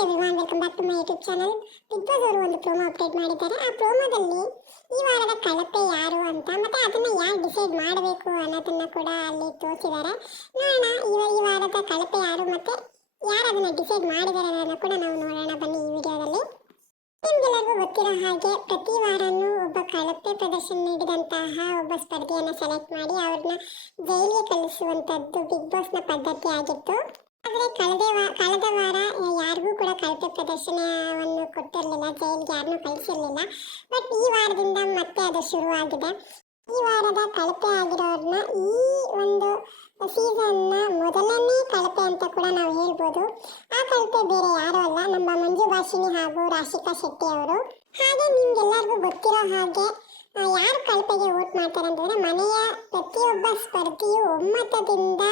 Everyone, welcome back to my YouTube channel. Bigg Boss ಅವರು ಒಂದು promo update ಮಾಡಿದ್ದಾರೆ. ಆ ಪ್ರೋಮೋದಲ್ಲಿ ಈ ವಾರದ ಕಳಪೆ ಯಾರು ಅಂತ ಮತ್ತೆ ಅದನ್ನ ಯಾರು ಡಿಸೈಡ್ ಮಾಡಬೇಕು ಅನ್ನೋದನ್ನ ಕೂಡ ಅಲ್ಲಿ ತೋರಿಸಿದ್ದಾರೆ. ನೋಡೋಣ ಈ ವಾರದ ಕಳಪೆ ಯಾರು ಮತ್ತೆ ಯಾರು ಅದನ್ನ ಡಿಸೈಡ್ ಮಾಡಿದ್ದಾರೆ ಅನ್ನೋದನ್ನ ಕೂಡ ನಾವು ನೋಡೋಣ ಬನ್ನಿ ಈ ವಿಡಿಯೋದಲ್ಲಿ. ನಿಮ್ಗೆಲ್ಲರಿಗೂ ಗೊತ್ತಿರೋ ಹಾಗೆ ಪ್ರತಿ ವಾರನೂ ಒಬ್ಬ ಕಳಪೆ ಪ್ರದರ್ಶನ ನೀಡಿದಂತಹ ಒಬ್ಬ ಸ್ಪರ್ಧಿಯನ್ನು ಸೆಲೆಕ್ಟ್ ಮಾಡಿ ಅವ್ರನ್ನ ಜೈಲಿಗೆ ಕಳಿಸುವಂಥದ್ದು ಬಿಗ್ ಬಾಸ್ನ ಪದ್ಧತಿ ಆಗಿತ್ತು. ಆದರೆ ಕಳೆದ ವಾರ ಯಾರಿಗೂ ಕೂಡ ಕಳಪೆ ಪ್ರದರ್ಶನವನ್ನು ಕೊಟ್ಟಿರಲಿಲ್ಲ, ಜೈಲಿಗೆ ಯಾರನ್ನೂ ಕಳಿಸಿರಲಿಲ್ಲ. ಬಟ್ ಈ ವಾರದಿಂದ ಮತ್ತೆ ಅದು ಶುರುವಾಗಿದೆ. ಈ ವಾರದ ಕಳಪೆ ಆಗಿರೋರನ್ನ ಈ ಒಂದು ಸೀಸನ್ನ ಮೊದಲನೇ ಕಳಪೆ ಅಂತ ಕೂಡ ನಾವು ಹೇಳ್ಬೋದು. ಆ ಕಳಪೆ ಬೇರೆ ಯಾರೂ ಅಲ್ಲ, ನಮ್ಮ ಮಂಜು ಭಾಷಿಣಿ ಹಾಗೂ ರಾಶಿಕಾ ಶೆಟ್ಟಿ ಅವರು. ಹಾಗೆ ನಿಮ್ಗೆಲ್ಲರಿಗೂ ಗೊತ್ತಿರೋ ಹಾಗೆ ಯಾರು ಕಳಪೆಗೆ ವೋಟ್ ಮಾಡ್ತಾರೆ ಅಂತಂದ್ರೆ ಮನೆಯ ಪ್ರತಿಯೊಬ್ಬ ಸ್ಪರ್ಧಿಯು ಒಮ್ಮತದಿಂದ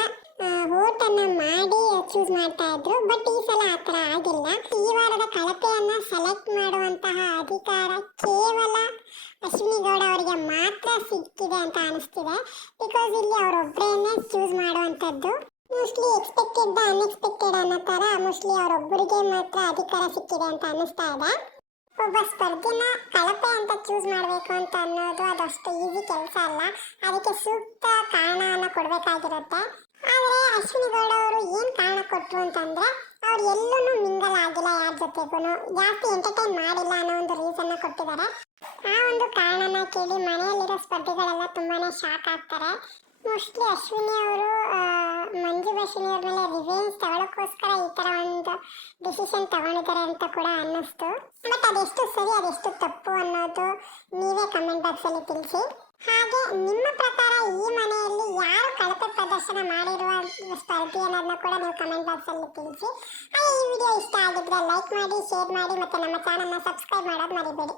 ವೋಟನ್ನ ಮಾಡಿ ಚೂಸ್ ಮಾಡ್ತಾ ಇದ್ರು. ಬಟ್ ಈ ಸಲ ಆ ಥರ ಆಗಿಲ್ಲ. ಈ ವಾರದ ಕಳಪೆಯನ್ನ ಸೆಲೆಕ್ಟ್ ಮಾಡುವಂತಹ ಅಧಿಕಾರ ಕೇವಲ ಅಶ್ವಿನಿ ಗೌಡ ಅವರಿಗೆ ಮಾತ್ರ ಸಿಕ್ಕಿದೆ ಅಂತ ಅನಿಸ್ತಿದೆ. ಬಿಕಾಸ್ ಇಲ್ಲಿ ಅವರೊಬ್ಬರೇನೆ ಚೂಸ್ ಮಾಡುವಂಥದ್ದು. ಮೋಸ್ಟ್ಲಿ ಎಕ್ಸ್ಪೆಕ್ಟೆಡ್ ಅನ್ಎಕ್ಸ್ಪೆಕ್ಟೆಡ್ ಅನ್ನೋ ಥರ ಮೋಸ್ಟ್ಲಿ ಅವರೊಬ್ಬರಿಗೆ ಮಾತ್ರ ಅಧಿಕಾರ ಸಿಕ್ಕಿದೆ ಅಂತ ಅನ್ನಿಸ್ತಾ ಇದೆ. ಒಬ್ಬ ಸ್ಪರ್ಧಿನ ಕಳಪೆ ಅಂತ ಚೂಸ್ ಮಾಡಬೇಕು ಅಂತ ಅನ್ನೋದು ಅದಷ್ಟು ಈಸಿ ಕೆಲಸ ಅಲ್ಲ. ಅದಕ್ಕೆ ಸೂಕ್ತ ಕಾರಣವನ್ನು ಕೊಡಬೇಕಾಗಿರುತ್ತೆ. ಆದರೆ ಅಶ್ವಿನಿ ಗೌಡ ಅವರು ಏನು ಕಾರಣ ಕೊಟ್ಟರು ಅಂತಂದರೆ ಅವ್ರು ಎಲ್ಲೂ ಮಿಂಗಲ್ ಆಗಿಲ್ಲ, ಯಾರ ಜೊತೆಗೂ ಜಾಸ್ತಿ ಎಂಟರ್ಟೈನ್ ಮಾಡಿಲ್ಲ ಅನ್ನೋ ಒಂದು ರೀಸನ್ನ ಕೊಟ್ಟಿದ್ದಾರೆ. ಆ ಒಂದು ಕಾರಣನ ಕೇಳಿ ಮನೆಯಲ್ಲಿರೋ ಸ್ಪರ್ಧಿಗಳೆಲ್ಲ ತುಂಬಾ ಶಾಕ್ ಆಗ್ತಾರೆ. ಮೋಸ್ಟ್ಲಿ ಅಶ್ವಿನಿ ಅವರು ಮಂಜು ಭಾಷಿಣಿ ಅವ್ರ ಮೇಲೆ ರಿವೆಂಜ್ ತಗೊಳ್ಳೋಕ್ಕೋಸ್ಕರ ಈ ಥರ ಒಂದು ಡಿಸಿಷನ್ ತಗೊಂಡಿದ್ದಾರೆ ಅಂತ ಕೂಡ ಅನ್ನಿಸ್ತು. ಬಟ್ ಅದೆಷ್ಟು ಸರಿ ಅದೆಷ್ಟು ತಪ್ಪು ಅನ್ನೋದು ನೀವೇ ಕಮೆಂಟ್ ಬಾಕ್ಸಲ್ಲಿ ತಿಳಿಸಿ. ಹಾಗೆ ನಿಮ್ಮ ಪ್ರಕಾರ ಈ ಮನೆಯಲ್ಲಿ ಯಾರು ಕಳಪೆ ಪ್ರದರ್ಶನ ಮಾಡಿರುವ ಸ್ಪರ್ಧಿ ಅನ್ನೋದನ್ನ ಕೂಡ ನೀವು ಕಮೆಂಟ್ ಬಾಕ್ಸಲ್ಲಿ ತಿಳಿಸಿ. ಹಾಗೆ ಈ ವಿಡಿಯೋ ಇಷ್ಟ ಆಗಿದ್ರೆ ಲೈಕ್ ಮಾಡಿ, ಶೇರ್ ಮಾಡಿ ಮತ್ತು ನಮ್ಮ ಚಾನಲ್ನ ಸಬ್ಸ್ಕ್ರೈಬ್ ಮಾಡೋದು ಮರಿಬೇಡಿ.